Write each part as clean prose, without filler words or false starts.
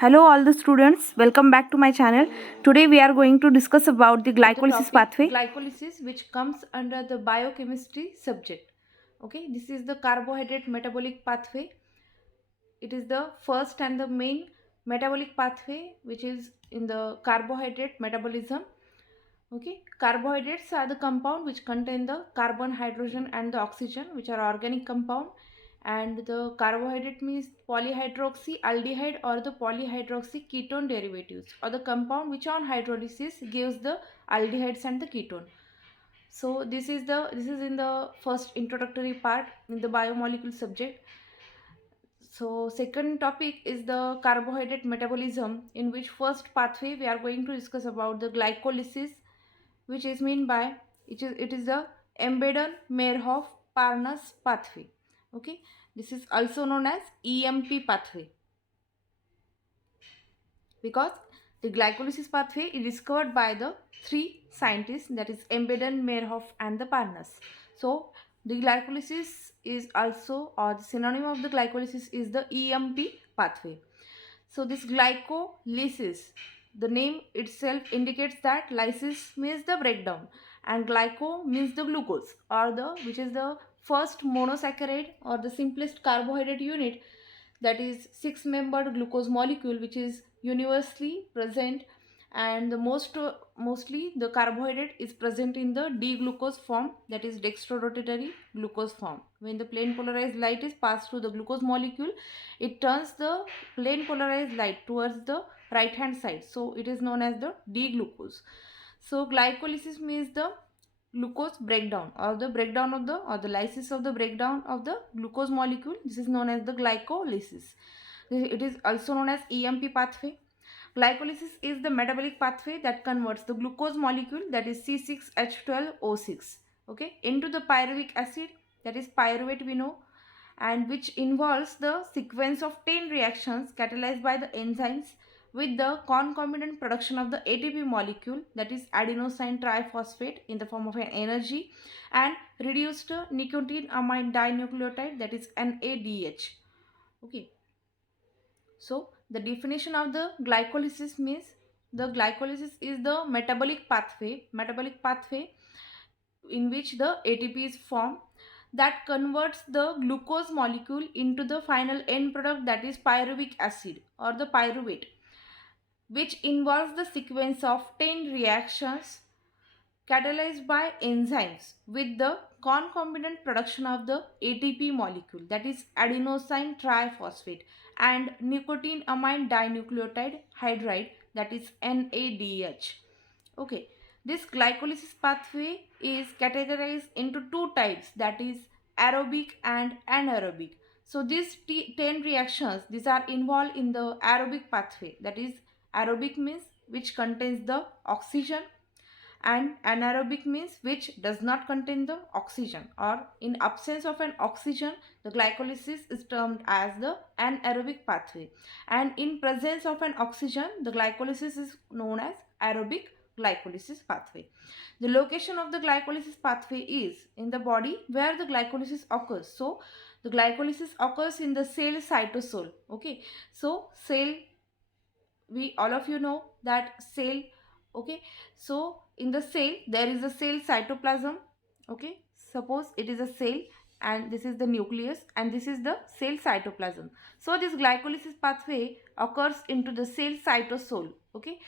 Hello all the students, welcome back to my channel. Today we are going to discuss about the glycolysis pathway. Glycolysis, which comes under the biochemistry subject. Okay, this is the carbohydrate metabolic pathway. It is the first and the main metabolic pathway which is in the carbohydrate metabolism. Okay, carbohydrates are the compound which contain the carbon, hydrogen and the oxygen, which are organic compound. And the carbohydrate means polyhydroxy aldehyde or the polyhydroxy ketone derivatives, or the compound which on hydrolysis gives the aldehydes and the ketone. So this is in the first introductory part in the biomolecule subject. So second topic is the carbohydrate metabolism, in which first pathway we are going to discuss about the glycolysis, which is mean by it is the embedded Merhoff Parnas pathway. Okay, this is also known as EMP pathway, because the glycolysis pathway is discovered by the three scientists, that is Embeden, Merhoff and the Parnas. So the glycolysis is also, or the synonym of the glycolysis is the EMP pathway. So this glycolysis, the name itself indicates that lysis means the breakdown and glyco means the glucose, or the which is the first monosaccharide or the simplest carbohydrate unit, that is six membered glucose molecule, which is universally present, and the mostly the carbohydrate is present in the D-glucose form, that is dextrorotatory glucose form. When the plane polarized light is passed through the glucose molecule, it turns the plane polarized light towards the right hand side, so it is known as the D-glucose. So glycolysis means the glucose breakdown, or the breakdown of the, or the lysis of the breakdown of the glucose molecule. This is known as the glycolysis. It is also known as EMP pathway. Glycolysis is the metabolic pathway that converts the glucose molecule, that is C6H12O6, okay, into the pyruvic acid, that is pyruvate we know, and which involves the sequence of 10 reactions catalyzed by the enzymes with the concomitant production of the ATP molecule, that is adenosine triphosphate in the form of an energy, and reduced nicotine amide dinucleotide, that is NADH. Okay, so the definition of the glycolysis means the glycolysis is the metabolic pathway in which the ATP is formed, that converts the glucose molecule into the final end product, that is pyruvic acid or the pyruvate, which involves the sequence of 10 reactions catalyzed by enzymes with the concomitant production of the ATP molecule, that is adenosine triphosphate, and nicotine amide dinucleotide hydride, that is NADH. Okay, this glycolysis pathway is categorized into two types, that is aerobic and anaerobic. So these 10 reactions, these are involved in the aerobic pathway, that is aerobic means which contains the oxygen, and anaerobic means which does not contain the oxygen, or in absence of an oxygen the glycolysis is termed as the anaerobic pathway, and in presence of an oxygen the glycolysis is known as aerobic glycolysis pathway. The location of the glycolysis pathway is in the body where the glycolysis occurs. So the glycolysis occurs in the cell cytosol. Okay, so cell, we all of you know that cell. Okay, so in the cell there is a cell cytoplasm. Okay, suppose it is a cell, and this is the nucleus, and this is the cell cytoplasm. So this glycolysis pathway occurs into the cell cytosol. Okay,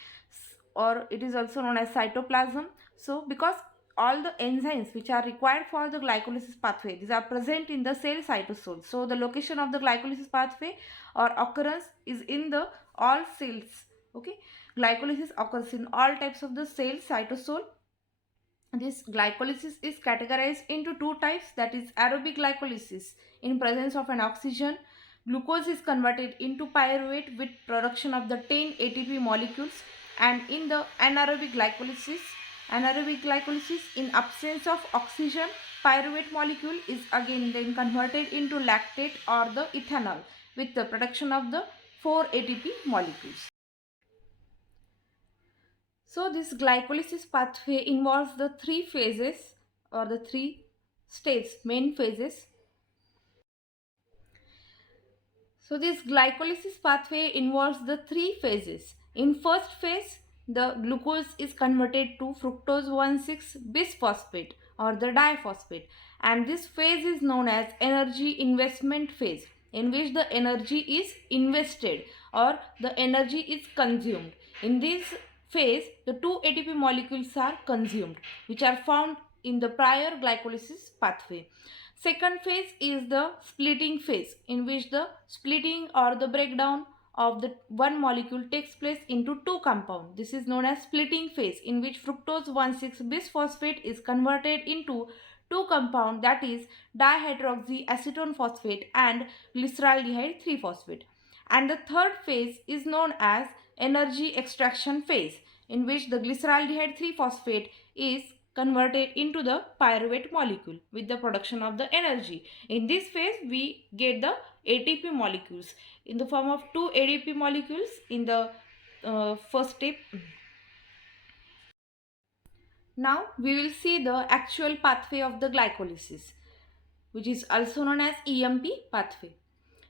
or it is also known as cytoplasm. So because all the enzymes which are required for the glycolysis pathway, these are present in the cell cytosol. So the location of the glycolysis pathway or occurrence is in the all cells. Okay, glycolysis occurs in all types of the cell cytosol. This glycolysis is categorized into two types, that is aerobic glycolysis. In presence of an oxygen, glucose is converted into pyruvate with production of the 10 ATP molecules, and in the anaerobic glycolysis, in absence of oxygen, pyruvate molecule is again then converted into lactate or the ethanol with the production of the 4 ATP molecules. So this glycolysis pathway involves the three phases, or the three states, main phases. So this glycolysis pathway involves the three phases. In first phase, the glucose is converted to fructose 1,6 bisphosphate or the diphosphate, and this phase is known as energy investment phase, in which the energy is invested or the energy is consumed. In this phase, the two ATP molecules are consumed, which are found in the prior glycolysis pathway. Second phase is the splitting phase, in which the splitting or the breakdown of the one molecule takes place into two compounds. This is known as splitting phase, in which fructose 1,6 bisphosphate is converted into two compounds, that is dihydroxyacetone phosphate and glyceraldehyde 3 phosphate. And the third phase is known as energy extraction phase, in which the glyceraldehyde 3 phosphate is converted into the pyruvate molecule with the production of the energy. In this phase, we get the ATP molecules in the form of two ADP molecules in the first step. Now we will see the actual pathway of the glycolysis, which is also known as EMP pathway.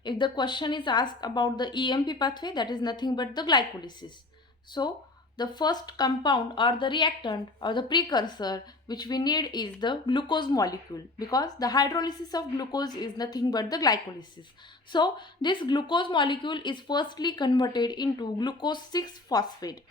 If the question is asked about the EMP pathway, that is nothing but the glycolysis. So the first compound or the reactant or the precursor which we need is the glucose molecule, because the hydrolysis of glucose is nothing but the glycolysis. So this glucose molecule is firstly converted into glucose 6 phosphate,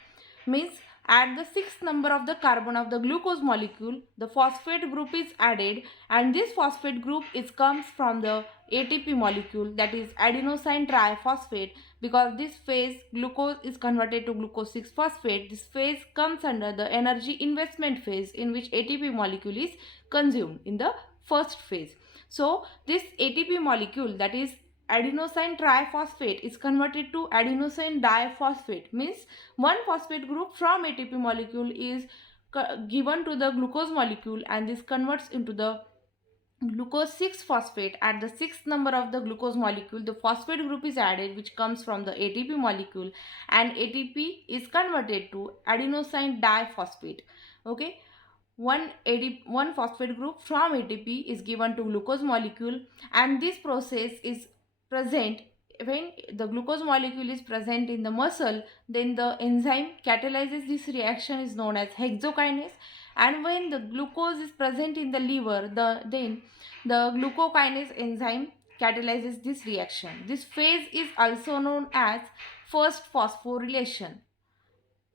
means at the sixth number of the carbon of the glucose molecule, the phosphate group is added, and this phosphate group comes from the ATP molecule, that is adenosine triphosphate. Because this phase glucose is converted to glucose 6 phosphate, this phase comes under the energy investment phase, in which ATP molecule is consumed in the first phase. So this ATP molecule, that is adenosine triphosphate, is converted to adenosine diphosphate, means one phosphate group from ATP molecule is given to the glucose molecule, and this converts into the glucose 6 phosphate. At the sixth number of the glucose molecule, the phosphate group is added, which comes from the ATP molecule, and ATP is converted to adenosine diphosphate. Okay, one phosphate group from ATP is given to glucose molecule, and this process is present when the glucose molecule is present in the muscle. Then the enzyme catalyzes this reaction is known as hexokinase, and when the glucose is present in the liver, then the glucokinase enzyme catalyzes this reaction. This phase is also known as first phosphorylation.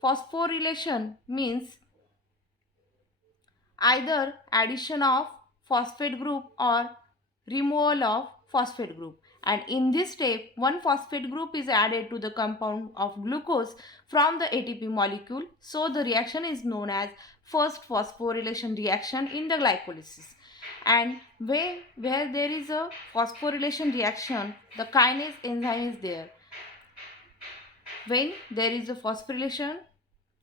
Phosphorylation means either addition of phosphate group or removal of phosphate group, and in this step one phosphate group is added to the compound of glucose from the ATP molecule. So the reaction is known as first phosphorylation reaction in the glycolysis. And where there is a phosphorylation reaction, the kinase enzyme is there. When there is a phosphorylation,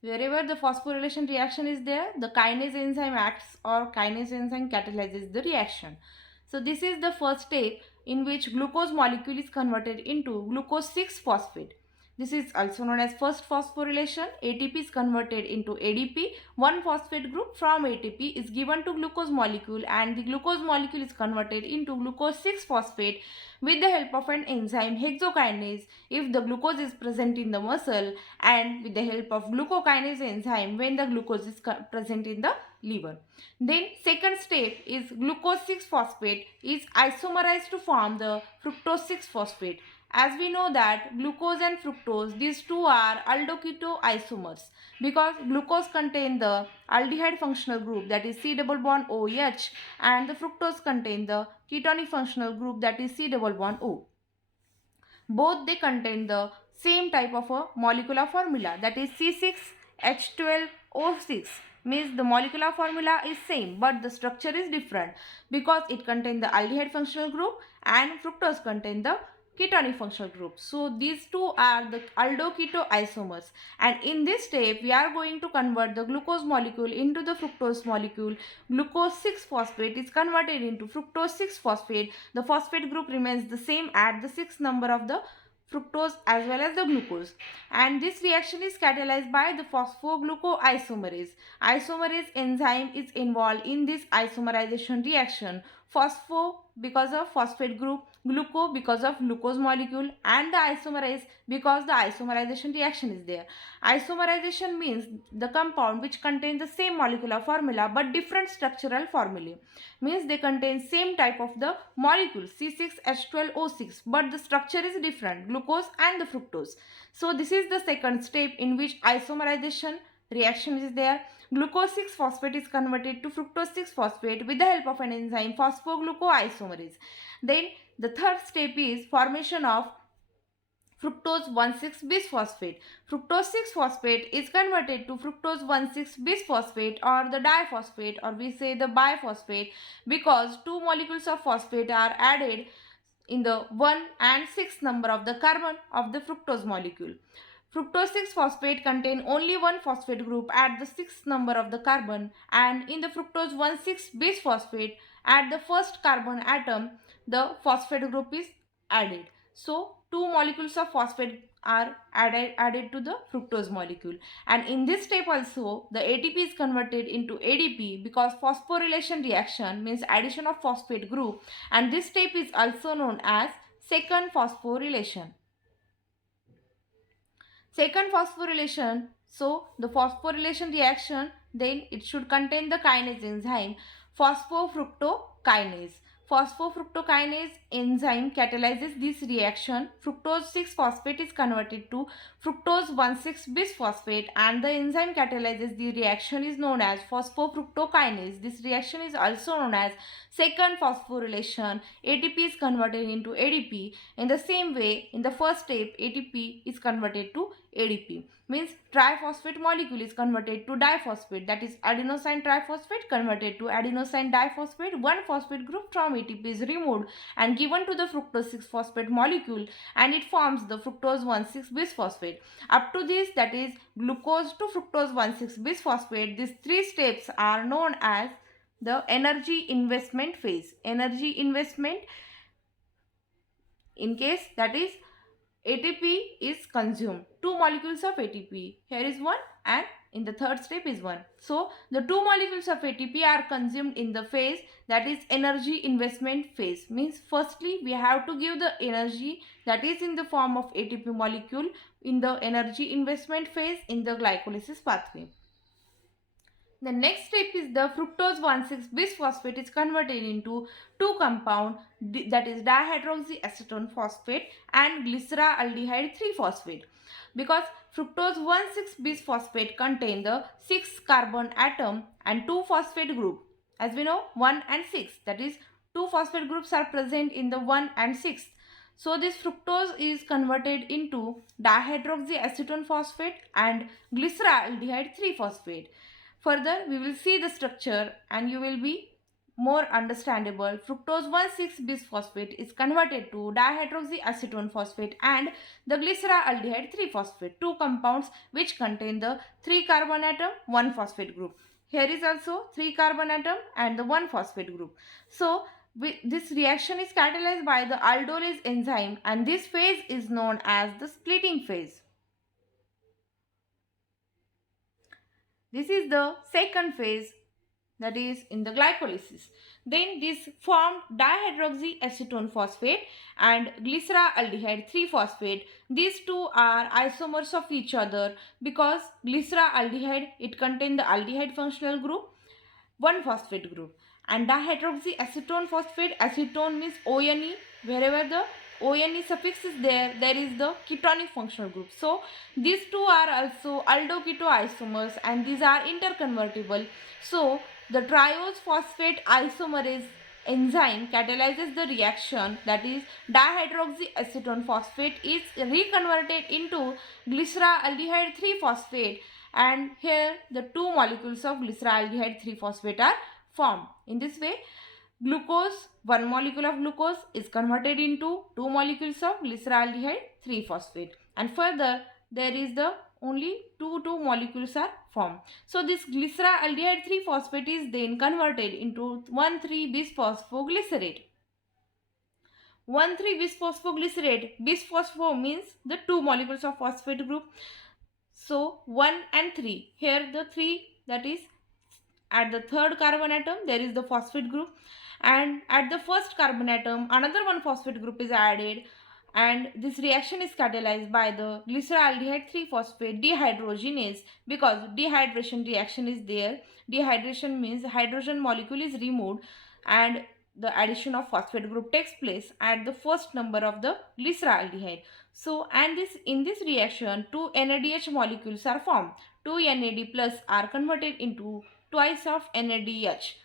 wherever the phosphorylation reaction is there, the kinase enzyme acts or kinase enzyme catalyzes the reaction. So this is the first step in which glucose molecule is converted into glucose 6 phosphate. This is also known as first phosphorylation. ATP is converted into ADP. One phosphate group from ATP is given to glucose molecule, and the glucose molecule is converted into glucose 6 phosphate with the help of an enzyme hexokinase if the glucose is present in the muscle, and with the help of glucokinase enzyme when the glucose is present in the liver. Then second step is glucose 6 phosphate is isomerized to form the fructose 6 phosphate. As we know that glucose and fructose, these two are aldoketo isomers, because glucose contain the aldehyde functional group, that is C double bond OH, and the fructose contain the ketonic functional group, that is C double bond O. Both they contain the same type of a molecular formula, that is C6H12O6, means the molecular formula is same but the structure is different, because it contains the aldehyde functional group and fructose contain the ketonic functional group. So these two are the aldoketo isomers, and in this step we are going to convert the glucose molecule into the fructose molecule. Glucose 6 phosphate is converted into fructose 6 phosphate. The phosphate group remains the same at the sixth number of the fructose as well as the glucose, and this reaction is catalyzed by the phosphoglucoisomerase. Isomerase enzyme is involved in this isomerization reaction. Phospho, because of phosphate group, gluco because of glucose molecule, and the isomerase because the isomerization reaction is there. Isomerization means the compound which contains the same molecular formula but different structural formulae. Means they contain same type of the molecule C6H12O6 but the structure is different, glucose and the fructose. So this is the second step in which isomerization reaction is there. Glucose 6 phosphate is converted to fructose 6 phosphate with the help of an enzyme phosphoglucoisomerase. Then the third step is formation of fructose 1,6 bisphosphate. Fructose 6 phosphate is converted to fructose 1,6 bisphosphate or the diphosphate, or we say the biphosphate, because two molecules of phosphate are added in the 1 and 6 number of the carbon of the fructose molecule. Fructose 6 phosphate contain only one phosphate group at the 6th number of the carbon, and in the fructose 1,6 bisphosphate at the first carbon atom the phosphate group is added. So two molecules of phosphate are added to the fructose molecule, and in this step also the ATP is converted into ADP because phosphorylation reaction means addition of phosphate group, and this step is also known as second phosphorylation. Second phosphorylation, so the phosphorylation reaction, then it should contain the kinase enzyme phosphofructokinase. Phosphofructokinase enzyme catalyzes this reaction. Fructose 6 phosphate is converted to fructose 1,6 bisphosphate, and the enzyme catalyzes the reaction is known as phosphofructokinase. This reaction is also known as second phosphorylation. ATP is converted into ADP. In the same way, in the first step, ATP is converted to ADP. Means triphosphate molecule is converted to diphosphate, that is adenosine triphosphate converted to adenosine diphosphate. One phosphate group from ATP is removed and given to the fructose 6 phosphate molecule, and it forms the fructose 1,6 bisphosphate. Up to this, that is glucose to fructose 1,6 bisphosphate, these three steps are known as the energy investment phase. Energy investment, in case that is ATP is consumed. Two molecules of ATP. Here is one, and in the third step is one. So the two molecules of ATP are consumed in the phase that is energy investment phase. Means firstly we have to give the energy that is in the form of ATP molecule in the energy investment phase in the glycolysis pathway. The next step is the fructose 1,6 bisphosphate is converted into two compound, that is dihydroxyacetone phosphate and glyceraldehyde 3 phosphate. Because fructose 1,6 bisphosphate contain the 6 carbon atom and 2 phosphate group. As we know, 1 and 6, that is 2 phosphate groups are present in the 1 and 6. So this fructose is converted into dihydroxyacetone phosphate and glyceraldehyde 3 phosphate. Further, we will see the structure and you will be more understandable. Fructose 1,6 bisphosphate is converted to dihydroxyacetone phosphate and the glyceraldehyde 3 phosphate, two compounds which contain the 3 carbon atom, 1 phosphate group. Here is also 3 carbon atom and the 1 phosphate group. So this reaction is catalyzed by the aldolase enzyme, and this phase is known as the splitting phase. This is the second phase, that is in the glycolysis. Then this formed dihydroxyacetone phosphate and glyceraldehyde 3 phosphate. These two are isomers of each other because glyceraldehyde, it contains the aldehyde functional group, 1 phosphate group, and dihydroxyacetone phosphate, acetone means ONE, wherever the ONE suffix is there, there is the ketonic functional group. So these two are also aldoketoisomers and these are interconvertible. So the triose phosphate isomerase enzyme catalyzes the reaction, that is dihydroxyacetone phosphate is reconverted into glyceraldehyde 3 phosphate, and here the two molecules of glyceraldehyde 3 phosphate are formed. In this way, glucose, one molecule of glucose is converted into two molecules of glyceraldehyde 3 phosphate, and further there is the only two molecules are formed. So this glyceraldehyde 3 phosphate is then converted into 1,3-bisphosphoglycerate. 1,3-bisphosphoglycerate, bisphospho means the two molecules of phosphate group. So 1 and 3, here the 3, that is at the third carbon atom there is the phosphate group, and at the first carbon atom another one phosphate group is added, and this reaction is catalyzed by the glyceraldehyde 3 phosphate dehydrogenase, because dehydration reaction is there. Dehydration means hydrogen molecule is removed and the addition of phosphate group takes place at the first number of the glyceraldehyde. So, and this in this reaction two NADH molecules are formed. Two NAD plus are converted into twice of NADH.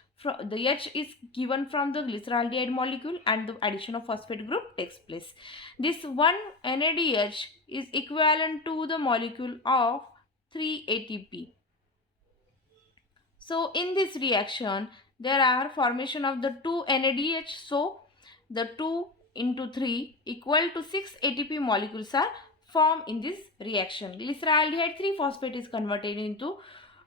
The H is given from the glyceraldehyde molecule and the addition of phosphate group takes place. This one NADH is equivalent to the molecule of 3 ATP. So in this reaction there are formation of the 2 NADH. So the 2 into 3 equal to 6 ATP molecules are formed in this reaction. Glyceraldehyde 3 phosphate is converted into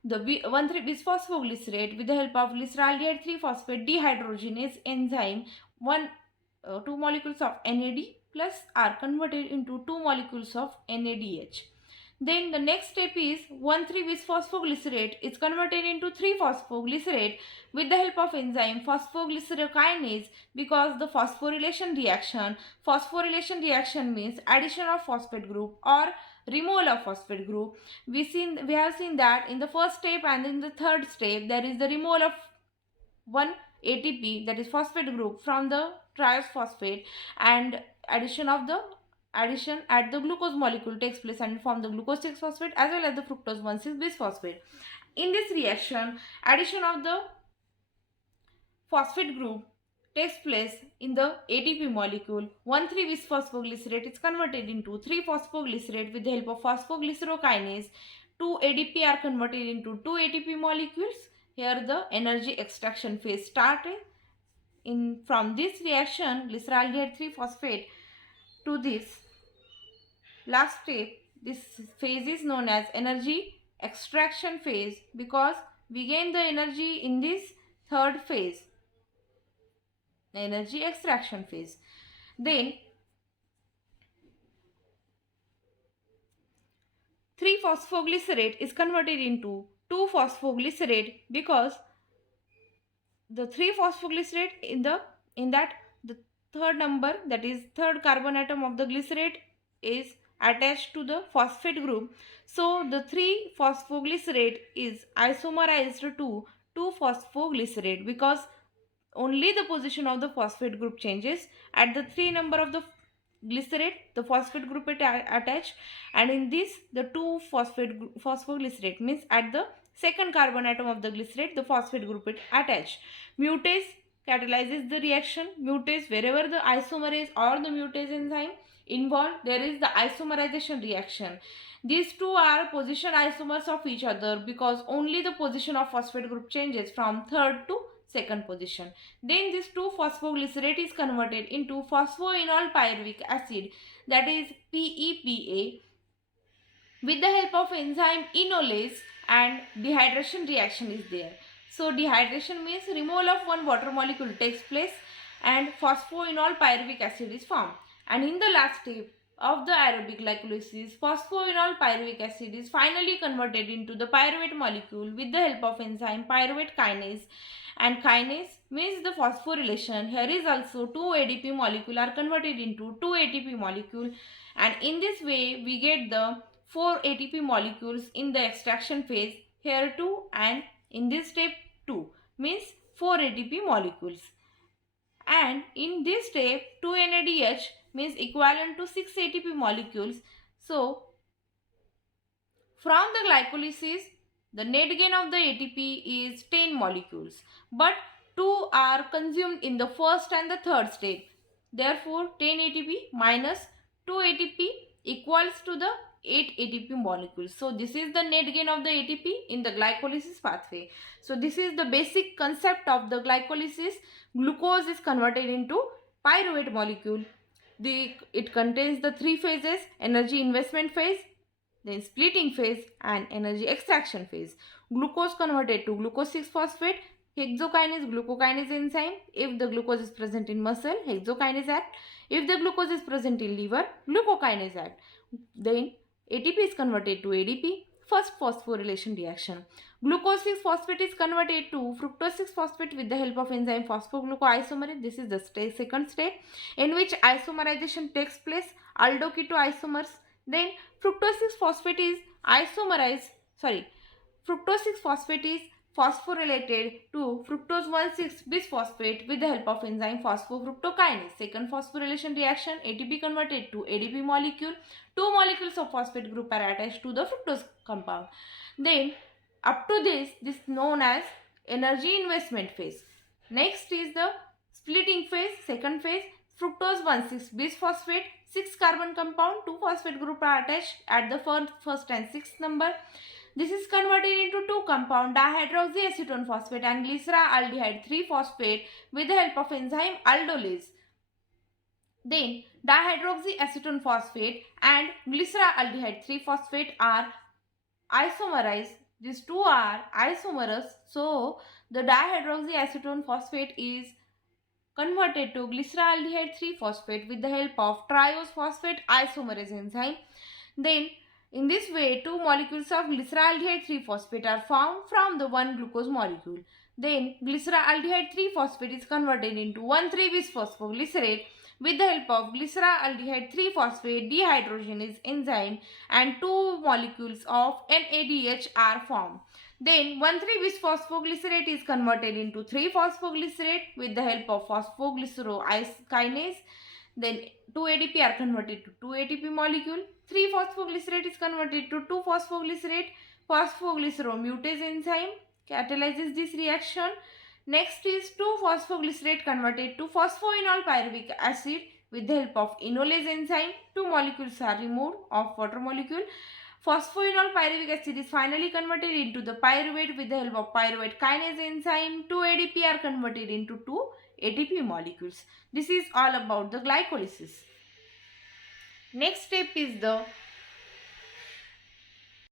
the 1,3-bisphosphoglycerate with the help of glyceraldehyde 3 phosphate dehydrogenase enzyme. 2 molecules of NAD plus are converted into 2 molecules of NADH. Then the next step is 1,3-bisphosphoglycerate is converted into 3-phosphoglycerate with the help of enzyme phosphoglycerokinase, because the phosphorylation reaction means addition of phosphate group or removal of phosphate group. We have seen that in the first step and in the third step there is the removal of one ATP, that is phosphate group, from the triose phosphate, and addition at the glucose molecule takes place and form the glucose 6 phosphate as well as the fructose 1,6 bisphosphate. In this reaction addition of the phosphate group takes place in the ATP molecule. 1,3-bisphosphoglycerate is converted into 3-phosphoglycerate with the help of phosphoglycerokinase. 2 ADP are converted into 2 ATP molecules. Here the energy extraction phase started. From this reaction glyceraldehyde 3 phosphate to this last step, this phase is known as energy extraction phase, because we gain the energy in this third phase, energy extraction phase. Then 3-phosphoglycerate is converted into 2-phosphoglycerate, because the 3-phosphoglycerate in that the third number, that is third carbon atom of the glycerate, is attached to the phosphate group. So the 3-phosphoglycerate is isomerized to 2-phosphoglycerate, because only the position of the phosphate group changes. At the 3 number of the glycerate the phosphate group is attached, and in this the 2-phosphoglycerate means at the second carbon atom of the glycerate the phosphate group is attached. Mutase catalyzes the reaction. Mutase, wherever the isomerase or the mutase enzyme involved, there is the isomerization reaction. These two are position isomers of each other, because only the position of phosphate group changes from third to second position. Then this 2-phosphoglycerate is converted into phosphoenol pyruvic acid, that is PEPA, with the help of enzyme enolase, and dehydration reaction is there. So dehydration means removal of one water molecule takes place and phosphoenol pyruvic acid is formed. And in the last step of the aerobic glycolysis, phosphoenol pyruvic acid is finally converted into the pyruvate molecule with the help of enzyme pyruvate kinase, and kinase means the phosphorylation. Here is also 2 ADP molecule are converted into 2 ATP molecule, and in this way we get the 4 ATP molecules in the extraction phase, here 2, and in this step 2 means 4 ATP molecules. And in this step 2 NADH means equivalent to 6 ATP molecules. So from the glycolysis the net gain of the ATP is 10 molecules, but 2 are consumed in the first and the third step. Therefore 10 ATP minus 2 ATP equals to the 8 ATP molecules. So this is the net gain of the ATP in the glycolysis pathway. So this is the basic concept of the glycolysis. Glucose is converted into pyruvate molecule. It contains the 3 phases: energy investment phase, then splitting phase, and energy extraction phase. Glucose converted to glucose 6 phosphate, hexokinase glucokinase enzyme. If the glucose is present in muscle, hexokinase act. If the glucose is present in liver, glucokinase act. Then ATP is converted to ADP. first phosphorylation reaction. Glucose 6 phosphate is converted to fructose 6 phosphate with the help of enzyme phosphoglucoisomerase. This is the second step in which isomerization takes place, aldo keto isomers. Then fructose 6 phosphate is isomerized, sorry, fructose 6 phosphate is phosphorylated to fructose 1,6 bisphosphate with the help of enzyme phosphofructokinase. Second phosphorylation reaction, ATP converted to ADP molecule. Two molecules of phosphate group are attached to the fructose compound. Then up to this is known as energy investment phase. Next is the splitting phase. Second phase, fructose 1,6 bisphosphate, 6 carbon compound, 2 phosphate group are attached at the first and sixth number. This is converted into two compound, dihydroxyacetone phosphate and glyceraldehyde 3-phosphate with the help of enzyme aldolase. Then dihydroxyacetone phosphate and glyceraldehyde 3-phosphate are isomerized. These two are isomerous. So the dihydroxyacetone phosphate is converted to glyceraldehyde 3-phosphate with the help of triose phosphate isomerase enzyme. Then in this way, two molecules of glyceraldehyde 3-phosphate are formed from the one glucose molecule. Then glyceraldehyde 3-phosphate is converted into 1,3-bisphosphoglycerate with the help of glyceraldehyde 3-phosphate dehydrogenase enzyme, and two molecules of NADH are formed. Then 1,3-bisphosphoglycerate is converted into 3-phosphoglycerate with the help of phosphoglycerokinase. Then 2 ADP are converted to 2 ATP molecule. 3-phosphoglycerate is converted to 2-phosphoglycerate. Phosphoglyceromutase enzyme catalyzes this reaction. Next is 2-phosphoglycerate converted to phosphoenol pyruvic acid with the help of enolase enzyme. Two molecules are removed of water molecule. Phosphoenol pyruvic acid is finally converted into the pyruvate with the help of pyruvate kinase enzyme. 2 ADP are converted into 2 ATP molecules. This is all about the glycolysis. Next step is the